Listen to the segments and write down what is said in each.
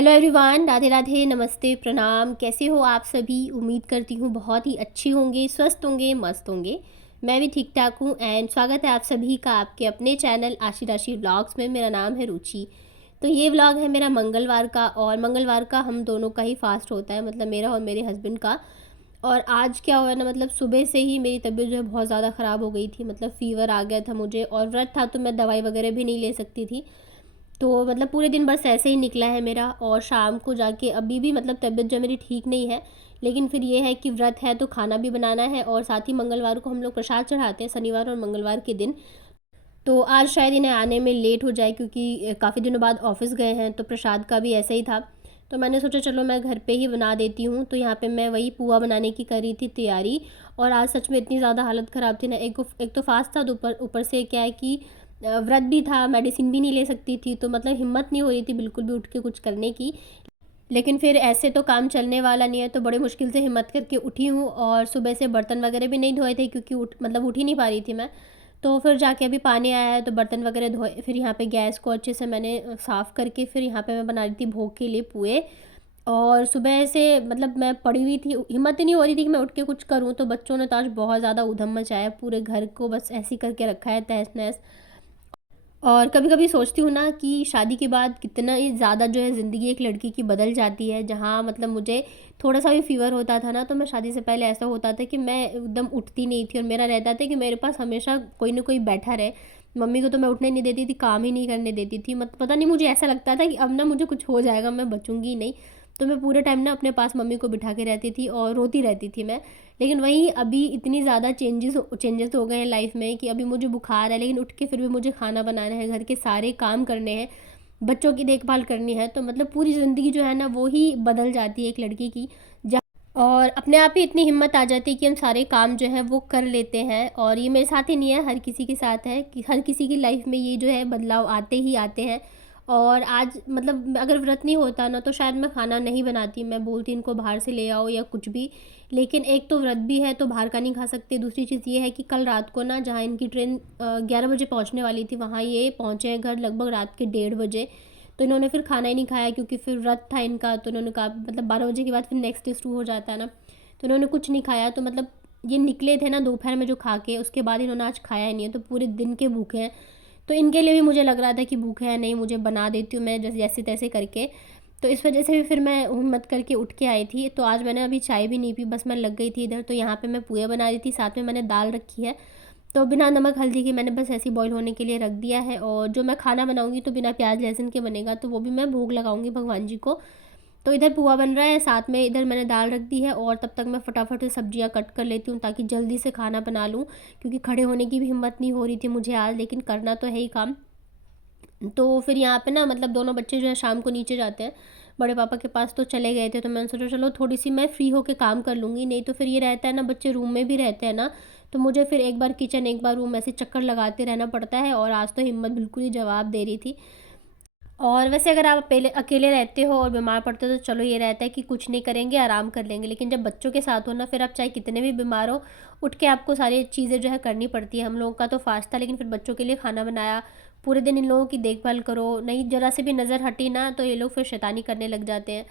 Hello everyone, Radhe Radhe, नमस्ते, प्रणाम। कैसे हो आप सभी? उम्मीद करती हूँ बहुत ही अच्छी होंगे, स्वस्थ होंगे, मस्त होंगे। मैं भी ठीक ठाक हूँ एंड स्वागत है आप सभी का आपके अपने चैनल आशी राशि व्लॉग्स में। मेरा नाम है रुचि। तो ये व्लॉग है मेरा मंगलवार का, और मंगलवार का हम दोनों का ही फास्ट होता है, मतलब मेरा और मेरे हस्बैंड का। और आज क्या हुआ ना, मतलब सुबह से ही मेरी तबीयत जो है बहुत ज़्यादा ख़राब हो गई थी। मतलब फ़ीवर आ गया था मुझे, और व्रत था तो मैं दवाई वगैरह भी नहीं ले सकती थी। तो मतलब पूरे दिन बस ऐसे ही निकला है मेरा, और शाम को जाके अभी भी मतलब तबीयत जो मेरी ठीक नहीं है। लेकिन फिर ये है कि व्रत है तो खाना भी बनाना है, और साथ ही मंगलवार को हम लोग प्रसाद चढ़ाते हैं, शनिवार और मंगलवार के दिन। तो आज शायद इन्हें आने में लेट हो जाए, क्योंकि काफ़ी दिनों बाद ऑफिस गए हैं, तो प्रसाद का भी ऐसा ही था। तो मैंने सोचा चलो मैं घर पे ही बना देती हूँ। तो यहाँ पे मैं वही पुआ बनाने की कर रही थी तैयारी। और आज सच में इतनी ज़्यादा हालत ख़राब थी ना, एक तो फास्ट था, तो ऊपर ऊपर से क्या है कि व्रत भी था, मेडिसिन भी नहीं ले सकती थी, तो मतलब हिम्मत नहीं हो रही थी बिल्कुल भी उठ के कुछ करने की। लेकिन फिर ऐसे तो काम चलने वाला नहीं है, तो बड़े मुश्किल से हिम्मत करके उठी हूँ। और सुबह से बर्तन वगैरह भी नहीं धोए थे, क्योंकि उठ ही नहीं पा रही थी मैं। तो फिर जाके अभी पानी आया है तो बर्तन वगैरह धोए, फिर यहाँ पे गैस को अच्छे से मैंने साफ़ करके फिर यहाँ पे मैं बना रही थी भोग के लिए पुए। और सुबह से मतलब मैं पड़ी हुई थी, हिम्मत ही नहीं हो रही थी कि मैं उठ के कुछ करूँ। तो बच्चों ने तो आज बहुत ज़्यादा उधम मचाया, पूरे घर को बस ऐसे ही करके रखा है तहस नहस। और कभी कभी सोचती हूँ ना कि शादी के बाद कितना ही ज़्यादा जो है ज़िंदगी एक लड़की की बदल जाती है। जहाँ मतलब मुझे थोड़ा सा भी फीवर होता था ना, तो मैं शादी से पहले ऐसा होता था कि मैं एकदम उठती नहीं थी, और मेरा रहता था कि मेरे पास हमेशा कोई ना कोई बैठा रहे। मम्मी को तो मैं उठने नहीं देती थी, काम ही नहीं करने देती थी। मत पता नहीं, मुझे ऐसा लगता था कि अब ना मुझे कुछ हो जाएगा, मैं बचूंगी ही नहीं। तो मैं पूरे टाइम ना अपने पास मम्मी को बिठा के रहती थी और रोती रहती थी मैं। लेकिन वहीं अभी इतनी ज़्यादा चेंजेस हो गए हैं लाइफ में कि अभी मुझे बुखार है, लेकिन उठ के फिर भी मुझे खाना बनाना है, घर के सारे काम करने हैं, बच्चों की देखभाल करनी है। तो मतलब पूरी ज़िंदगी जो है ना वो ही बदल जाती है एक लड़की की। और अपने आप ही इतनी हिम्मत आ जाती है कि हम सारे काम जो है वो कर लेते हैं। और ये मेरे साथ ही नहीं है, हर किसी के साथ है कि हर किसी की लाइफ में ये जो है बदलाव आते ही आते हैं। और आज मतलब अगर व्रत नहीं होता ना, तो शायद मैं खाना नहीं बनाती, मैं बोलती इनको बाहर से ले आओ या कुछ भी। लेकिन एक तो व्रत भी है तो बाहर का नहीं खा सकते, दूसरी चीज़ ये है कि कल रात को ना, जहाँ इनकी ट्रेन 11 बजे पहुँचने वाली थी, वहाँ ये पहुँचे हैं घर लगभग रात के 1:30 बजे। तो इन्होंने फिर खाना ही नहीं खाया, क्योंकि फिर व्रत था इनका। तो इन्होंने कहा मतलब 12 बजे के बाद फिर नेक्स्ट डे शुरू हो जाता है ना, तो इन्होंने कुछ नहीं खाया। तो मतलब ये निकले थे ना दोपहर में जो खा के, उसके बाद इन्होंने आज खाया ही नहीं है, तो पूरे दिन के भूखे हैं। तो इनके लिए भी मुझे लग रहा था कि भूखे हैं, नहीं मुझे बना देती हूँ मैं जैसे तैसे करके। तो इस वजह से भी फिर मैं हिम्मत करके उठ के आई थी। तो आज मैंने अभी चाय भी नहीं पी, बस मैं लग गई थी इधर। तो यहाँ पे मैं पूया बना रही थी, साथ में मैंने दाल रखी है। तो बिना नमक हल्दी के मैंने बस ऐसे ही बॉईल होने के लिए रख दिया है। और जो मैं खाना बनाऊंगी तो बिना प्याज लहसुन के बनेगा, तो वो भी मैं भोग लगाऊंगी भगवान जी को। तो इधर पुआ बन रहा है, साथ में इधर मैंने दाल रख दी है। और तब तक मैं फटाफट से सब्जियां कट कर लेती हूँ, ताकि जल्दी से खाना बना लूँ, क्योंकि खड़े होने की भी हिम्मत नहीं हो रही थी मुझे आज, लेकिन करना तो है ही काम। तो फिर यहाँ पे ना मतलब दोनों बच्चे जो है शाम को नीचे जाते हैं, बड़े पापा के पास तो चले गए थे। तो मैंने सोचा चलो थोड़ी सी मैं फ्री होके काम कर लूँगी, नहीं तो फिर ये रहता है ना, बच्चे रूम में भी रहते हैं ना, तो मुझे फिर एक बार किचन एक बार रूम ऐसे चक्कर लगाते रहना पड़ता है। और आज तो हिम्मत बिल्कुल ही जवाब दे रही थी। और वैसे अगर आप अकेले अकेले रहते हो और बीमार पड़ते हो, तो चलो ये रहता है कि कुछ नहीं करेंगे, आराम कर लेंगे। लेकिन जब बच्चों के साथ हो ना, फिर आप चाहे कितने भी बीमार हो, उठ के आपको सारी चीज़ें जो है करनी पड़ती है। हम लोगों का तो फास्ट था, लेकिन फिर बच्चों के लिए खाना बनाया, पूरे दिन इन लोगों की देखभाल करो, नहीं ज़रा से भी नज़र हटी ना तो ये लोग फिर शैतानी करने लग जाते हैं।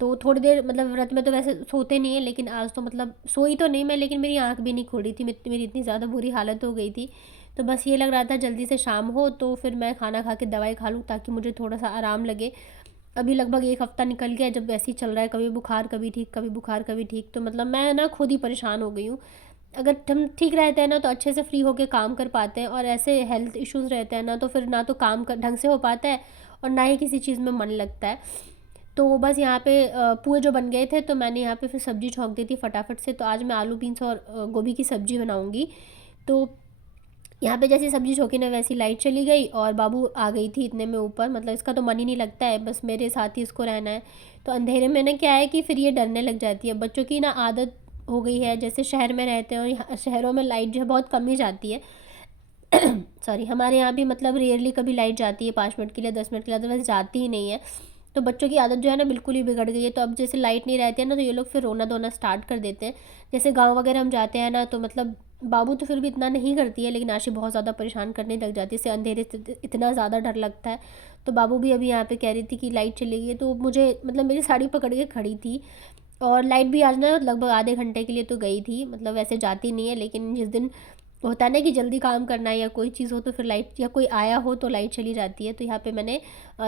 तो थोड़ी देर मतलब व्रत में तो वैसे सोते नहीं है, लेकिन आज तो मतलब सोई तो नहीं मैं, लेकिन मेरी आँख भी नहीं खुल रही थी, मेरी इतनी ज़्यादा बुरी हालत हो गई थी। तो बस ये लग रहा था जल्दी से शाम हो तो फिर मैं खाना खा के दवाई खा लूँ, ताकि मुझे थोड़ा सा आराम लगे। अभी लगभग एक हफ़्ता निकल गया जब ऐसे ही चल रहा है, कभी बुखार कभी ठीक, कभी बुखार कभी ठीक। तो मतलब मैं ना खुद ही परेशान हो गई हूँ। अगर हम ठीक रहते हैं ना, तो अच्छे से फ्री होके काम कर पाते हैं, और ऐसे हेल्थ इश्यूज़ रहते हैं ना, तो फिर ना तो काम ढंग से हो पाता है, और ना ही किसी चीज़ में मन लगता है। तो बस यहाँ पे पुए जो बन गए थे, तो मैंने यहाँ पे फिर सब्ज़ी छौंक दी थी फटाफट से। तो आज मैं आलू बीन्स और गोभी की सब्ज़ी बनाऊँगी। तो यहाँ पे जैसी सब्ज़ी छोंकी ना, वैसी लाइट चली गई, और बाबू आ गई थी इतने में ऊपर। मतलब इसका तो मन ही नहीं लगता है, बस मेरे साथ ही इसको रहना है। तो अंधेरे में ना क्या है कि फिर ये डरने लग जाती है। बच्चों की ना आदत हो गई है, जैसे शहर में रहते हैं, और शहरों में लाइट जो है बहुत कम ही जाती है। सॉरी, हमारे यहाँ भी मतलब रेयरली कभी लाइट जाती है, 5 मिनट के लिए, 10 मिनट के लिए, अदरवाइज़ जाती ही नहीं है। तो बच्चों की आदत जो है ना बिल्कुल ही बिगड़ गई है। तो अब जैसे लाइट नहीं रहती है ना, तो ये लोग फिर रोना धोना स्टार्ट कर देते हैं। जैसे गांव वगैरह हम जाते हैं ना, तो मतलब बाबू तो फिर भी इतना नहीं करती है, लेकिन आशी बहुत ज़्यादा परेशान करने लग जाती है, इसे अंधेरे से इतना ज़्यादा डर लगता है। तो बाबू भी अभी यहाँ पे कह रही थी कि लाइट चली गई है, तो मुझे मतलब मेरी साड़ी पकड़ के खड़ी थी। और लाइट भी आज ना लगभग आधे घंटे के लिए तो गई थी, मतलब वैसे जाती नहीं है, लेकिन जिस दिन होता है ना कि जल्दी काम करना है या कोई चीज़ हो तो फिर लाइट, या कोई आया हो तो लाइट चली जाती है। तो यहाँ पे मैंने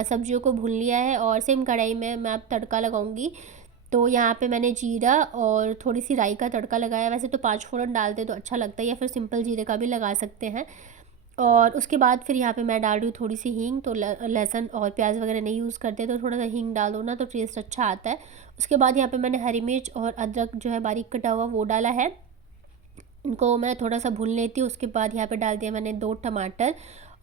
सब्जियों को भून लिया है और सेम कढ़ाई में मैं अब तड़का लगाऊंगी। तो यहाँ पे मैंने जीरा और थोड़ी सी राई का तड़का लगाया। वैसे तो 5 फोड़न डालते तो अच्छा लगता है, या फिर सिंपल जीरे का भी लगा सकते हैं। और उसके बाद फिर यहाँ पे मैं डाल रही हूँ थोड़ी सी हींग। तो लहसुन और प्याज वगैरह नहीं यूज़ करते, तो थोड़ा सा हींग डाल दो ना तो टेस्ट अच्छा आता है। उसके बाद यहाँ पे मैंने हरी मिर्च और अदरक जो है बारीक कटा हुआ वो डाला है। इनको मैं थोड़ा सा भून लेती हूँ। उसके बाद यहाँ पे डाल दिया मैंने 2 टमाटर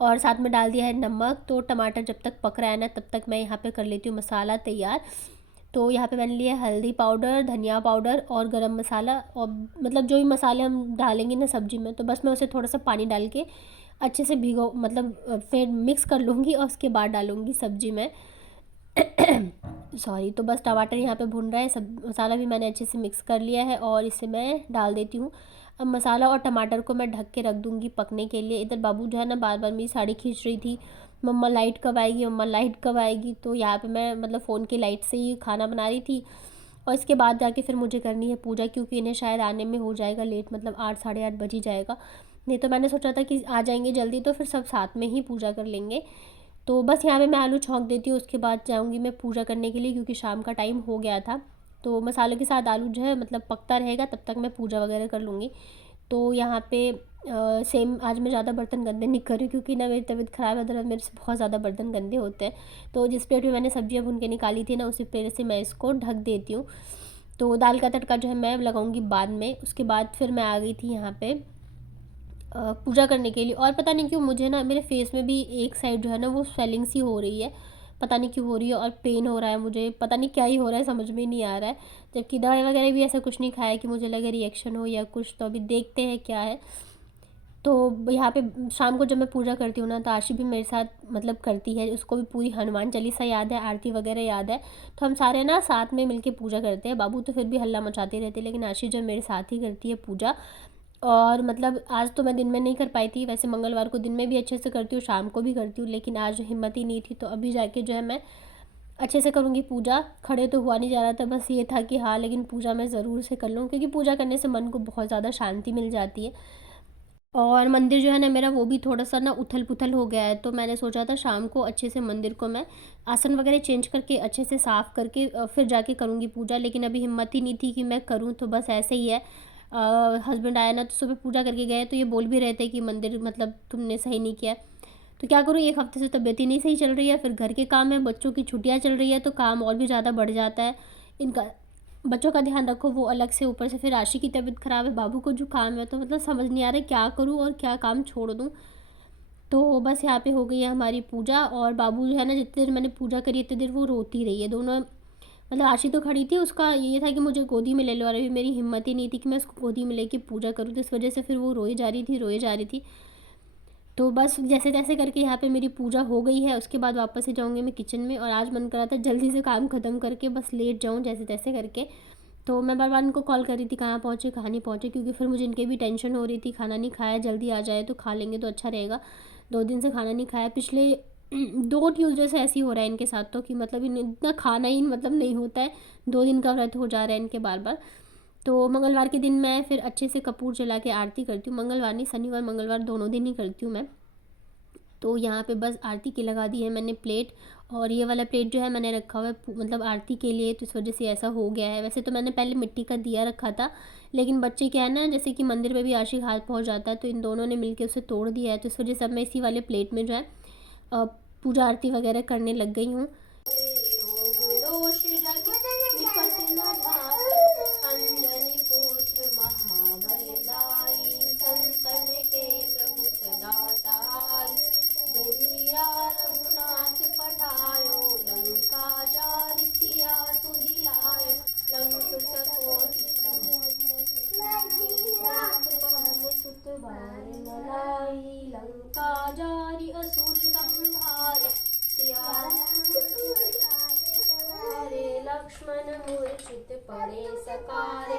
और साथ में डाल दिया है नमक। तो टमाटर जब तक पक रहा है ना तब तक मैं यहाँ पे कर लेती हूँ मसाला तैयार। तो यहाँ पे मैंने लिया हल्दी पाउडर, धनिया पाउडर और गरम मसाला, और मतलब जो भी मसाले हम डालेंगे ना सब्ज़ी में, तो बस मैं उसे थोड़ा सा पानी डाल के अच्छे से भिगो मतलब फिर मिक्स कर लूँगी और उसके बाद डालूँगी सब्ज़ी में। सॉरी। तो बस टमाटर यहाँ पे भुन रहा है, सब मसाला भी मैंने अच्छे से मिक्स कर लिया है और इसे मैं डाल देती हूँ। अब मसाला और टमाटर को मैं ढक के रख दूँगी पकने के लिए। इधर बाबू जो है ना बार बार मेरी साड़ी खींच रही थी, मम्मा लाइट कब आएगी, मम्मा लाइट कब आएगी। तो यहाँ पे मैं मतलब फ़ोन की लाइट से ही खाना बना रही थी। और इसके बाद जाके फिर मुझे करनी है पूजा, क्योंकि इन्हें शायद आने में हो जाएगा लेट, मतलब 8 साढ़े 8 बज ही जाएगा। नहीं तो मैंने सोचा था कि आ जाएंगे जल्दी तो फिर सब साथ में ही पूजा कर लेंगे। तो बस यहाँ पे मैं आलू छौंक देती हूँ, उसके बाद जाऊँगी मैं पूजा करने के लिए, क्योंकि शाम का टाइम हो गया था। तो मसाले के साथ आलू जो है मतलब पकता रहेगा, तब तक मैं पूजा वगैरह कर लूँगी। तो यहाँ पे सेम आज मैं ज़्यादा बर्तन गंदे नहीं कर रही, क्योंकि ना मेरी तबीयत ख़राब है, तो मेरे से बहुत ज़्यादा बर्तन गंदे होते हैं। तो जिस प्लेट में मैंने सब्जियाँ भून के निकाली थी ना, उसी प्लेट से मैं इसको ढक देती हूँ। तो दाल का तड़का जो है मैं लगाऊंगी बाद में। उसके बाद फिर मैं आ गई थी यहाँ पे पूजा करने के लिए। और पता नहीं क्यों मुझे ना मेरे फेस में भी एक साइड जो है ना वो स्वेलिंग सी हो रही है, पता नहीं क्यों हो रही है, और पेन हो रहा है मुझे, पता नहीं क्या ही हो रहा है, समझ में नहीं आ रहा है। जबकि दवाई वगैरह भी ऐसा कुछ नहीं खाया कि मुझे लगे रिएक्शन हो या कुछ, तो अभी देखते हैं क्या है। तो यहाँ पे शाम को जब मैं पूजा करती हूँ ना, तो आशी भी मेरे साथ मतलब करती है, उसको भी पूरी हनुमान चालीसा याद है, आरती वगैरह याद है। तो हम सारे ना साथ में मिलके पूजा करते हैं। बाबू तो फिर भी हल्ला मचाते रहते हैं, लेकिन आशी जो मेरे साथ ही करती है पूजा। और मतलब आज तो मैं दिन में नहीं कर पाई थी, वैसे मंगलवार को दिन में भी अच्छे से करती हूँ, शाम को भी करती हूँ, लेकिन आज हिम्मत ही नहीं थी। तो अभी जाके जो है मैं अच्छे से करूँगी पूजा। खड़े तो हुआ नहीं जा रहा था, बस ये था कि हाँ लेकिन पूजा मैं ज़रूर से कर लूँ, क्योंकि पूजा करने से मन को बहुत ज़्यादा शांति मिल जाती है। और मंदिर जो है ना मेरा वो भी थोड़ा सा ना उथल पुथल हो गया है, तो मैंने सोचा था शाम को अच्छे से मंदिर को मैं आसन वगैरह चेंज करके अच्छे से साफ़ करके फिर जाके करूँगी पूजा। लेकिन अभी हिम्मत ही नहीं थी कि मैं करूँ, तो बस ऐसे ही है। हस्बैंड आया ना तो सुबह पूजा करके गए, तो ये बोल भी रहे थे कि मंदिर मतलब तुमने सही नहीं किया। तो क्या करूँ, एक हफ्ते से तबीयत ही नहीं सही चल रही है, फिर घर के काम है, बच्चों की छुट्टियाँ चल रही है, तो काम और भी ज़्यादा बढ़ जाता है। इनका बच्चों का ध्यान रखो वो अलग से, ऊपर से फिर राशि की तबीयत ख़राब है, बाबू को जुकाम है, तो मतलब समझ नहीं आ रहा है क्या करूँ और क्या काम छोड़ दूँ। तो बस यहाँ पे हो गई है हमारी पूजा। और बाबू जो है ना जितनी देर मैंने पूजा करी इतनी देर वो रोती रही है। दोनों मतलब आशी तो खड़ी थी, उसका ये था कि मुझे गोदी में ले लो, और अभी मेरी हिम्मत ही नहीं थी कि मैं उसको गोदी में लेके पूजा करूँ, तो इस वजह से फिर वो रोई जा रही थी रोई जा रही थी। तो बस जैसे तैसे करके यहाँ पे मेरी पूजा हो गई है। उसके बाद वापस से जाऊँगी मैं किचन में, और आज मन कर रहा था जल्दी से काम ख़त्म करके बस लेट जाऊँ जैसे तैसे करके। तो मैं बार बार इनको कॉल कर रही थी कहाँ पहुँचे कहाँ नहीं पहुँचे, क्योंकि फिर मुझे इनके भी टेंशन हो रही थी, खाना नहीं खाया, जल्दी आ जाए तो खा लेंगे तो अच्छा रहेगा। 2 दिन से खाना नहीं खाया, पिछले 2 ट्यूसडे से ऐसे ही हो रहा है इनके साथ, तो कि मतलब इतना खाना ही मतलब नहीं होता है। 2 दिन का व्रत हो जा रहा है इनके बार बार। तो मंगलवार के दिन मैं फिर अच्छे से कपूर जला के आरती करती हूँ। मंगलवार नहीं, शनिवार मंगलवार दोनों दिन ही करती हूँ मैं। तो यहाँ पे बस आरती की लगा दी है मैंने प्लेट, और ये वाला प्लेट जो है मैंने रखा हुआ है मतलब आरती के लिए, तो इस वजह से ऐसा हो गया है। वैसे तो मैंने पहले मिट्टी का दिया रखा था, लेकिन बच्चे क्या है ना, जैसे कि मंदिर में भी आशिक हाथ पहुँच जाता है, तो इन दोनों ने मिलकर उसे तोड़ दिया है, तो इस वजह से अब मैं इसी वाले प्लेट में जो है पूजा आरती वगैरह करने लग गई हूँ। लंका जारी असुर संहारे, लक्ष्मण मूर्छित पड़े सकारे,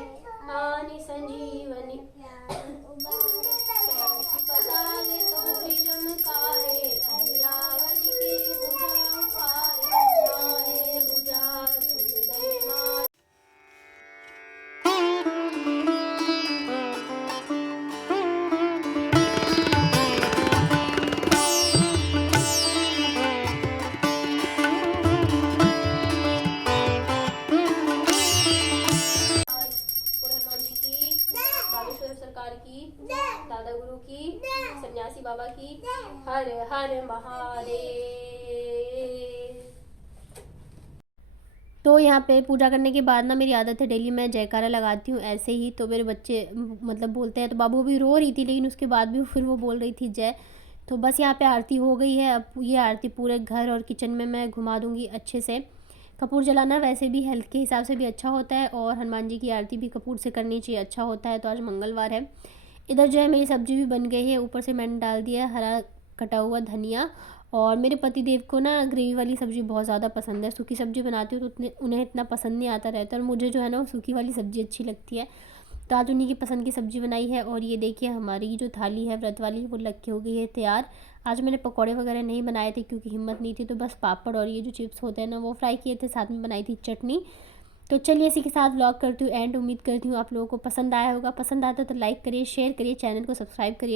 आनि संजीवनी सन्यासी बाबा की हर हर महादेव। तो यहाँ पे पूजा करने के बाद ना मेरी आदत है डेली मैं जयकारा लगाती हूँ ऐसे ही। तो मेरे बच्चे मतलब बोलते हैं, तो बाबू भी रो रही थी लेकिन उसके बाद भी फिर वो बोल रही थी जय। तो बस यहाँ पे आरती हो गई है। अब ये आरती पूरे घर और किचन में मैं घुमा दूँगी अच्छे से। कपूर जलाना वैसे भी हेल्थ के हिसाब से भी अच्छा होता है और हनुमान जी की आरती भी कपूर से करनी चाहिए, अच्छा होता है। तो आज मंगलवार है। इधर जो है मेरी सब्ज़ी भी बन गई है, ऊपर से मैंने डाल दिया हरा कटा हुआ धनिया। और मेरे पति देव को ना ग्रेवी वाली सब्ज़ी बहुत ज़्यादा पसंद है। सूखी सब्ज़ी बनाती हूँ तो उतने उन्हें इतना पसंद नहीं आता रहता, और मुझे जो है ना वो सूखी वाली सब्ज़ी अच्छी लगती है। तो आज उन्हीं की पसंद की सब्ज़ी बनाई है। और ये देखिए हमारी जो थाली है व्रत वाली वो लग के हो गई है तैयार। आज मैंने पकौड़े वगैरह नहीं बनाए थे क्योंकि हिम्मत नहीं थी, तो बस पापड़ और ये जो चिप्स होते हैं ना वो फ्राई किए थे, साथ में बनाई थी चटनी। तो चलिए इसी के साथ व्लॉग करती हूँ एंड। उम्मीद करती हूँ आप लोगों को पसंद आया होगा। पसंद आता है तो लाइक करिए, शेयर करिए, चैनल को सब्सक्राइब करिए।